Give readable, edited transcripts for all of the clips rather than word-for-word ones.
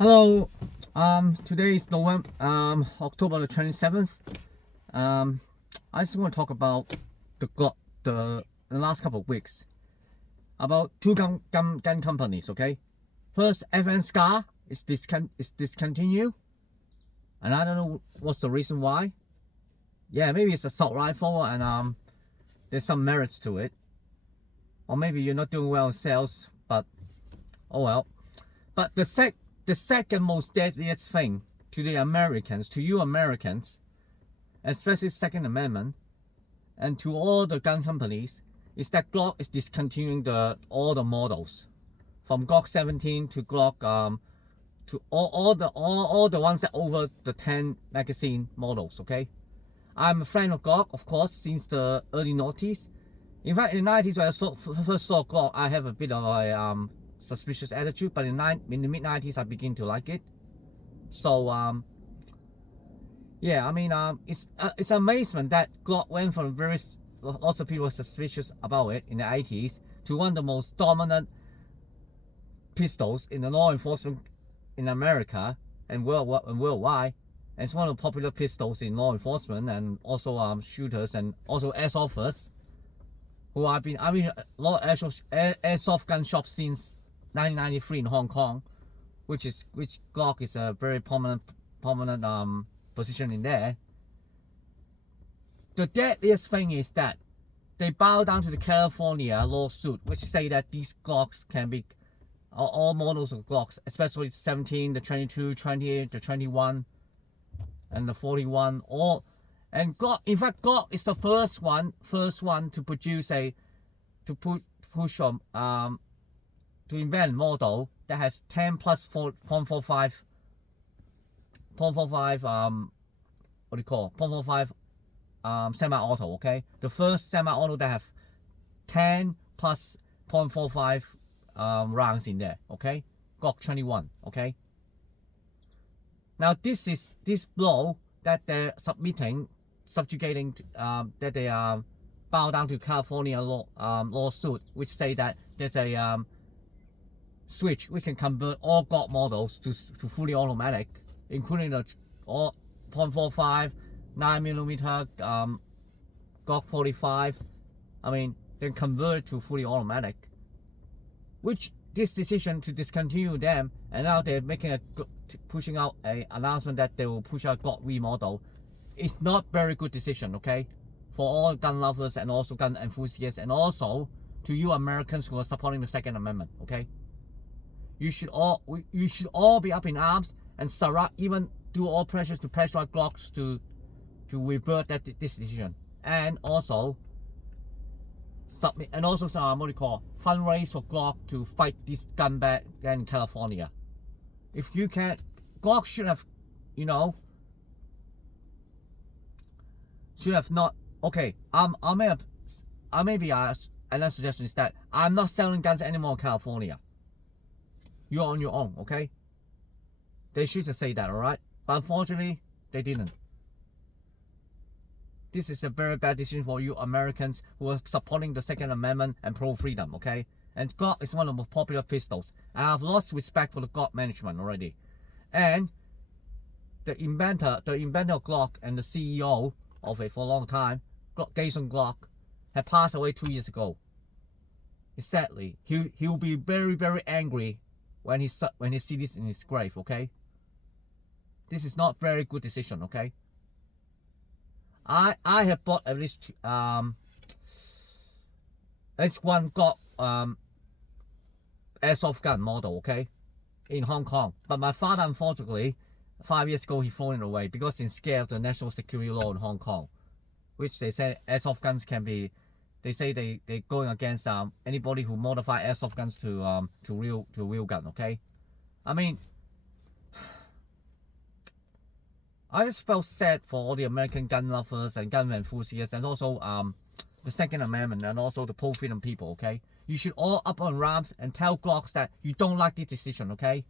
Hello. Today is October the 27th. I just want to talk about the last couple of weeks about two gun companies. Okay, first FN Scar is discontinued, and I don't know what's the reason why. Yeah, maybe it's a assault rifle and there's some merits to it, or maybe you're not doing well in sales, but oh well. But the second most deadliest thing to the Americans, to you Americans, especially Second Amendment, and to all the gun companies, is that Glock is discontinuing all the models, from Glock 17 to Glock to all the ones that over the 10 magazine models. Okay, I'm a fan of Glock, of course, since the early noughties. In fact, in the 90s when I first saw Glock, I have a bit of a suspicious attitude, but in the mid 90s I begin to like it. So yeah, I mean it's amazement that Glock went from lots of people were suspicious about it in the 80s to one of the most dominant pistols in the law enforcement in America and worldwide. And it's one of the popular pistols in law enforcement and also shooters and also airsofters who I've been a lot of airsoft gun shops since 1993 in Hong Kong, which Glock is a very prominent position in there. The deadliest thing is that they bow down to the California lawsuit, which say that these Glocks can be all models of Glocks, especially 17, the 22, 28, the 21, and the 41. And Glock, in fact, Glock is the first one to produce to invent a model that has 10 plus 0.45 what do you call 0.45 semi-auto. Okay, the first semi-auto that have 10 plus 0.45 rounds in there. Okay, Glock 21. Okay, now this blow that they're subjugating that they bow down to California lawsuit, which say that there's a switch we can convert all Glock models to fully automatic, including the all 0.45, 9mm Glock 45. I mean, they convert to fully automatic. Which this decision to discontinue them, and now they're pushing out a announcement that they will push out Glock V model. It's not very good decision, okay, for all gun lovers and also gun enthusiasts, and also to you Americans who are supporting the Second Amendment. Okay, you should all be up in arms and even do all pressures to pressure Glocks to revert this decision, and also submit and also what do you call fundraise for Glock to fight this gun ban in California. If you can't, Glock should have, not. Okay, another suggestion is that I'm not selling guns anymore in California. You're on your own, okay? They should have said that, alright? But unfortunately, they didn't. This is a very bad decision for you Americans who are supporting the Second Amendment and pro-freedom, okay? And Glock is one of the most popular pistols. I have lost respect for the Glock management already. And the inventor of Glock and the CEO of it for a long time, Jason Glock, had passed away 2 years ago. Sadly, he will be very, very angry when he sees this in his grave, okay? This is not very good decision, okay? I have bought at least one Glock airsoft gun model, okay, in Hong Kong. But my father, unfortunately, 5 years ago, he thrown it away because he's scared of the national security law in Hong Kong, which they say airsoft guns can be. They say they're going against anybody who modify airsoft guns to real gun. Okay, I mean, I just felt sad for all the American gun lovers and gun enthusiasts, and also the Second Amendment and also the pro-freedom people. Okay, you should all up on arms and tell Glocks that you don't like this decision. Okay,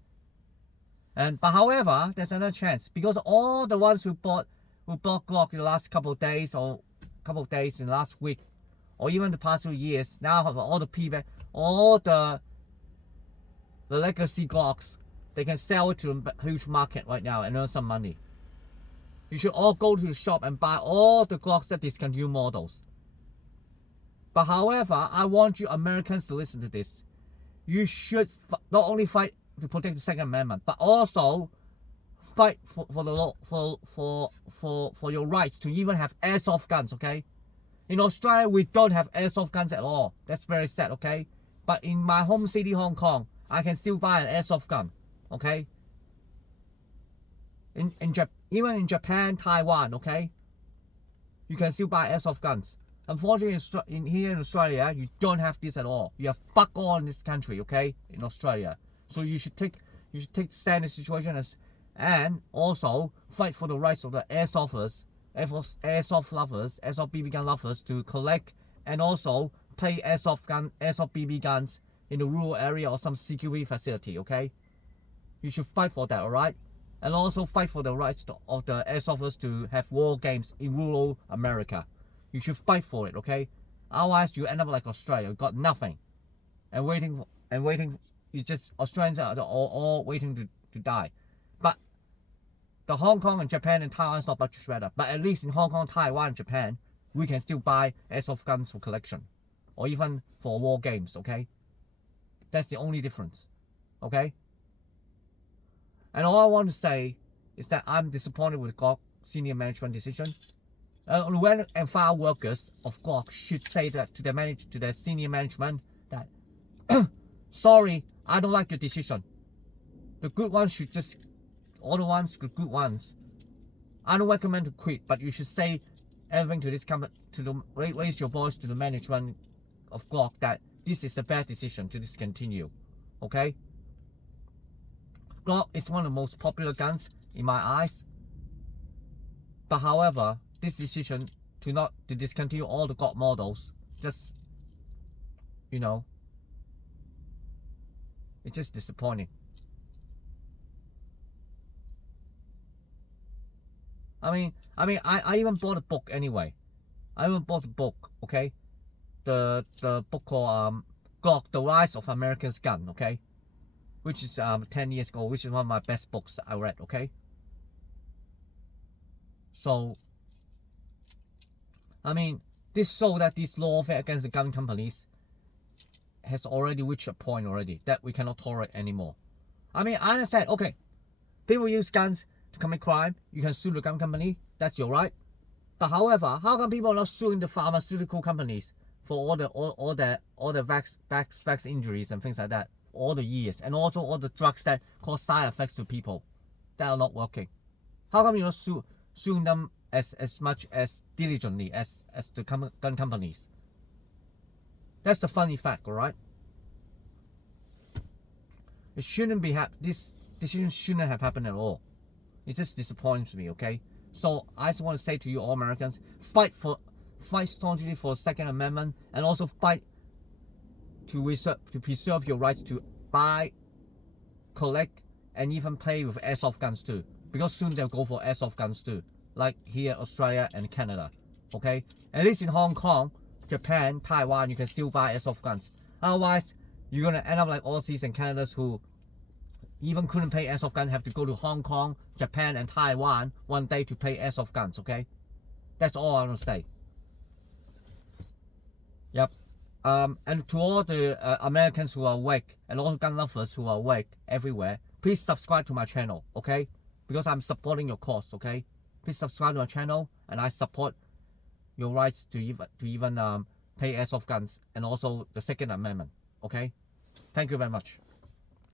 but however, there's another chance, because all the ones who bought Glock in the last couple of days in the last week, or even the past few years, now have all the legacy Glocks they can sell it to a huge market right now and earn some money. You should all go to the shop and buy all the Glocks that discontinue models. But however, I want you Americans to listen to this. You should not only fight to protect the Second Amendment, but also fight for the law, for your rights to even have airsoft guns, okay? In Australia, we don't have airsoft guns at all. That's very sad, okay? But in my home city, Hong Kong, I can still buy an airsoft gun, okay? Even in Japan, Taiwan, okay? You can still buy airsoft guns. Unfortunately, here in Australia, you don't have this at all. You have fuck all in this country, okay? In Australia. So you should take stand in the situation and also fight for the rights of the airsoft lovers, airsoft BB gun lovers to collect and also play airsoft BB guns in the rural area or some CQB facility, okay? You should fight for that, alright? And also fight for the rights of the airsofters to have war games in rural America. You should fight for it, okay? Otherwise, you end up like Australia, you got nothing, and waiting. You just Australians are all waiting to die. But the Hong Kong and Japan and Taiwan is not much better. But at least in Hong Kong, Taiwan, and Japan, we can still buy airsoft guns for collection, or even for war games, okay? That's the only difference, okay? And all I want to say is that I'm disappointed with Glock senior management decision. Rank and file workers of Glock should say that to their senior management that sorry, I don't like your decision. The good ones should just the good ones. I don't recommend to quit, but you should say everything to this company, raise your voice to the management of Glock that this is a bad decision to discontinue. Okay? Glock is one of the most popular guns in my eyes. But however, this decision to discontinue all the Glock models, just, you know, it's just disappointing. I even bought a book anyway. I even bought a book, okay? The book called Glock, The Rise of America's Gun, okay? Which is 10 years ago, which is one of my best books I read, okay? So, this shows that this lawfare against the gun companies has already reached a point already that we cannot tolerate anymore. I understand, okay, people use guns to commit crime, you can sue the gun company, that's your right. But however, how come people are not suing the pharmaceutical companies for all the vax injuries and things like that, all the years, and also all the drugs that cause side effects to people that are not working? How come you're not suing them as much as diligently as the gun companies? That's the funny fact, alright? It shouldn't be this decision shouldn't have happened at all. It just disappoints me, okay? So I just want to say to you all Americans, fight staunchly for the Second Amendment, and also fight to preserve your rights to buy, collect, and even play with airsoft guns too. Because soon they'll go for airsoft guns too, like here, Australia and Canada. Okay? At least in Hong Kong, Japan, Taiwan, you can still buy airsoft guns. Otherwise, you're gonna end up like Aussies and Canadians who even couldn't pay airsoft guns, have to go to Hong Kong, Japan, and Taiwan one day to pay airsoft guns, okay? That's all I want to say. Yep. And to all the Americans who are awake, and all gun lovers who are awake everywhere, please subscribe to my channel, okay? Because I'm supporting your cause, okay? Please subscribe to my channel, and I support your rights to even pay airsoft guns, and also the Second Amendment, okay? Thank you very much.